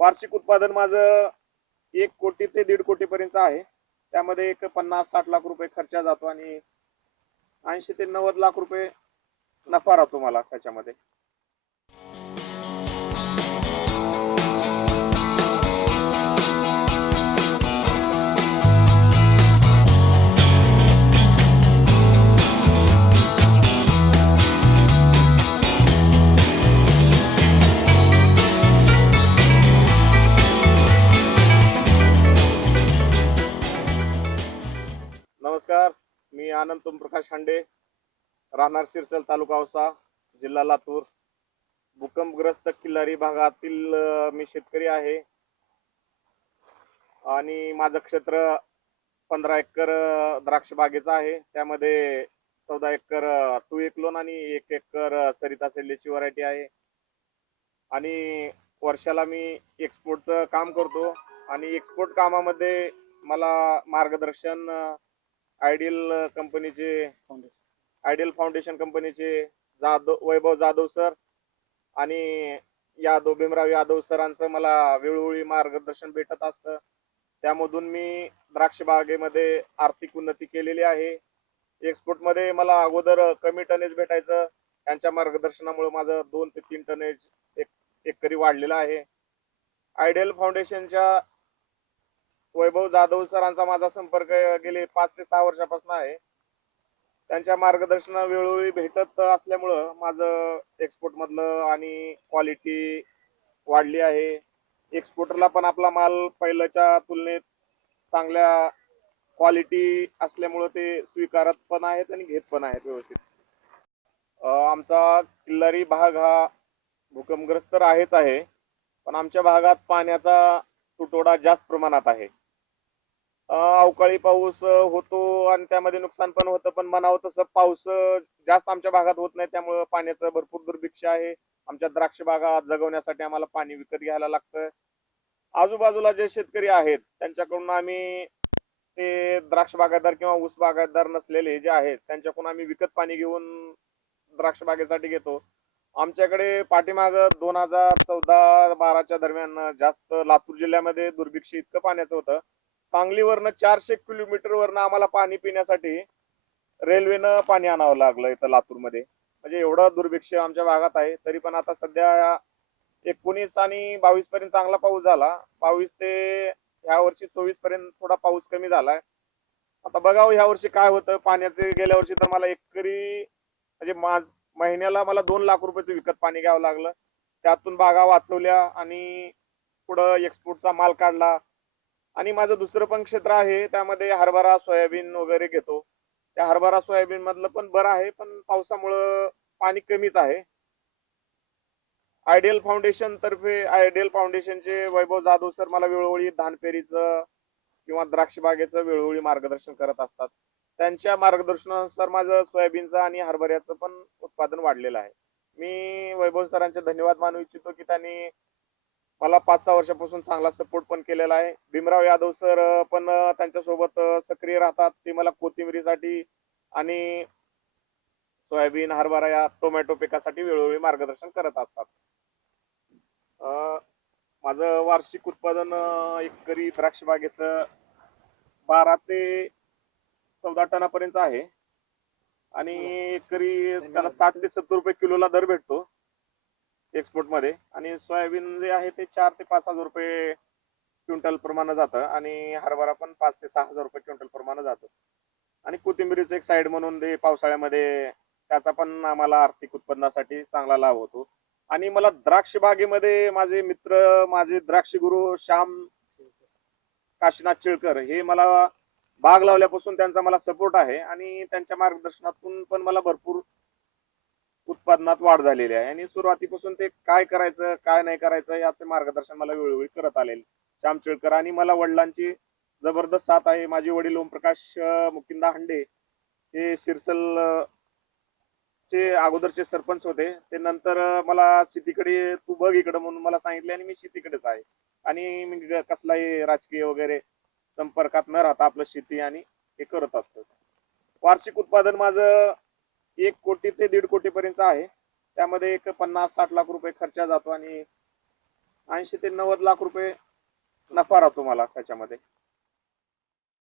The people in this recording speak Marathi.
वार्षिक उत्पादन माझं एक कोटी ते दीड कोटी पर्यंत आहे. त्यामध्ये एक पन्नास साठ लाख रुपये खर्च जातो आणि ऐंशी ते नव्वद लाख रुपये नफा राहतो मला त्याच्यामध्ये. मी आनंद प्रकाश हांडे राहणार सिरसल तालुका औसा जिल्हा लातूर. भूकंपग्रस्त किल्लारी भागातील मी शेतकरी आहे. आणि माझं क्षेत्र पंधरा एकर द्राक्ष बागेचं आहे. त्यामध्ये चौदा एकर टू तू एक लोन आणि एक एकर सरिता सेल्लेची व्हरायटी आहे. आणि वर्षाला मी एक्सपोर्टचं काम करतो. आणि एक्सपोर्ट कामामध्ये मला मार्गदर्शन आयडियल कंपनीचे आयडियल फाउंडेशन कंपनीचे जाधव वैभव जाधव सर आणि यादव भीमराव यादव सरांचं मला वेळोवेळी मार्गदर्शन भेटत असतं. त्यामधून मी द्राक्ष बागेमध्ये आर्थिक उन्नती केलेली आहे. एक्सपोर्टमध्ये मला अगोदर कमी टनेज भेटायचं. त्यांच्या मार्गदर्शनामुळे माझं दोन ते तीन टनेज एक एकरी वाढलेलं आहे. आयडियल फाउंडेशनच्या वैभव जाधव सरांचा माझा संपर्क गेले पाच ते सहा वर्षापासून आहे. त्यांच्या मार्गदर्शन वेळोवेळी भेटत असल्यामुळं माझं एक्सपोर्ट मधलं आणि क्वालिटी वाढली आहे. एक्सपोर्टरला पण आपला माल पहिल्याच्या तुलनेत चांगल्या क्वालिटी असल्यामुळं ते स्वीकारत पण आहेत आणि घेत पण आहेत व्यवस्थित. आमचा किल्लारी भाग हा भूकंपग्रस्त तर आहेच आहे. पण आमच्या भागात पाण्याचा तुटवडा जास्त प्रमाणात आहे. अवकाळी पाऊस होतो आणि त्यामध्ये नुकसान पण होतं. पण म्हणावं तसं पाऊस जास्त आमच्या भागात होत नाही. त्यामुळं पाण्याचं भरपूर दुर्भिक्ष आहे. आमच्या द्राक्ष बागा जगवण्यासाठी आम्हाला पाणी विकत घ्यायला लागतं आजूबाजूला जे शेतकरी आहेत त्यांच्याकडून आम्ही ते द्राक्ष बागायतदार किंवा ऊस बागायतदार नसलेले जे आहेत त्यांच्याकडून आम्ही विकत पाणी घेऊन द्राक्ष बागेसाठी घेतो. आमच्याकडे पाठीमाग दोन हजार चौदा बाराच्या दरम्यान जास्त लातूर जिल्ह्यामध्ये दुर्भिक्ष इतकं पाण्याचं होतं. सांगलीवरनं चारशे किलोमीटर वरनं आम्हाला पाणी पिण्यासाठी रेल्वेनं पाणी आणावं लागलं इथं लातूरमध्ये. म्हणजे एवढं दुर्भिक्ष आमच्या भागात आहे तरी पण आता सध्या एकोणीस आणि बावीस पर्यंत चांगला पाऊस झाला. बावीस ते ह्या वर्षी चोवीसपर्यंत थोडा पाऊस कमी झालाय. आता बघावं ह्या वर्षी काय होतं. पाण्याचे गेल्या वर्षी तर मला एकरी म्हणजे माझ महिन्याला मला दोन लाख रुपयाचं विकत पाणी घ्यावं लागलं. त्यातून बागा वाचवल्या आणि पुढं एक्सपोर्टचा माल काढला. आणि माझं दुसरं पण क्षेत्र आहे त्यामध्ये हरभरा सोयाबीन वगैरे घेतो. त्या हरभरा सोयाबीन मधलं पण बरं आहे पण पावसामुळं पाणी कमीच आहे. आयडियल फाउंडेशन तर्फे आयडियल फाउंडेशनचे वैभव जाधव सर मला वेळोवेळी धानपेरीचं किंवा द्राक्ष बागेचं वेळोवेळी मार्गदर्शन करत असतात. त्यांच्या मार्गदर्शनानुसार माझं सोयाबीनचं आणि हरभऱ्याचं पण उत्पादन वाढलेलं आहे. मी वैभव सरांचे धन्यवाद मानू इच्छितो की त्यांनी मला पाच सहा वर्षापासून चांगला सपोर्ट पण केलेला आहे. भीमराव यादव सर पण त्यांच्यासोबत सक्रिय राहतात. ते मला कोथिंबिरीसाठी आणि सोयाबीन हरभरा या टोमॅटो पिकासाठी वेळोवेळी मार्गदर्शन करत असतात. माझं वार्षिक उत्पादन एकरी द्राक्ष बागेचं बारा ते चौदा टनापर्यंत आहे. आणि एकरी त्याला साठ ते सत्तर रुपये किलोला दर भेटतो. एक्सपोर्टमध्ये आणि सोयाबीन जे आहे ते चार ते पाच हजार रुपये क्विंटल प्रमाणे जातं. आणि हरभरा पण पाच ते सहा हजार रुपये क्विंटल प्रमाणे जातो. आणि कोथिंबिरीचं एक साईड म्हणून ते पावसाळ्यामध्ये त्याचा पण आम्हाला आर्थिक उत्पन्नासाठी चांगला लाभ होतो. आणि मला द्राक्ष बागेमध्ये माझे मित्र माझे द्राक्ष गुरु श्याम काशीनाथ चिळकर हे मला बाग लावल्यापासून त्यांचा मला सपोर्ट आहे. आणि त्यांच्या मार्गदर्शनातून पण मला भरपूर उत्पादनात वाढ झालेली आहे. आणि सुरुवातीपासून ते काय करायचं काय नाही करायचं याचे मार्गदर्शन मला वेळोवेळी करत आलेले. श्याम चिळकर आणि मला वडिलांची जबरदस्त साथ आहे. माझे वडील ओमप्रकाश मुकिंदा हंडे हे सिरसल चे अगोदरचे सरपंच होते. ते नंतर मला शेतीकडे तू बघ इकडं म्हणून मला सांगितले आणि मी शेतीकडेच आहे. आणि मी कसलाही राजकीय वगैरे संपर्कात न राहता आपलं शेती आणि हे करत असतो. वार्षिक उत्पादन माझं एक कोटी ते दीड कोटी पर्यंत आहे. त्यामध्ये एक पन्नास साठ लाख रुपये खर्च जातो आणि ऐंशी ते नव्वद लाख रुपये नफा राहतो मला त्याच्यामध्ये.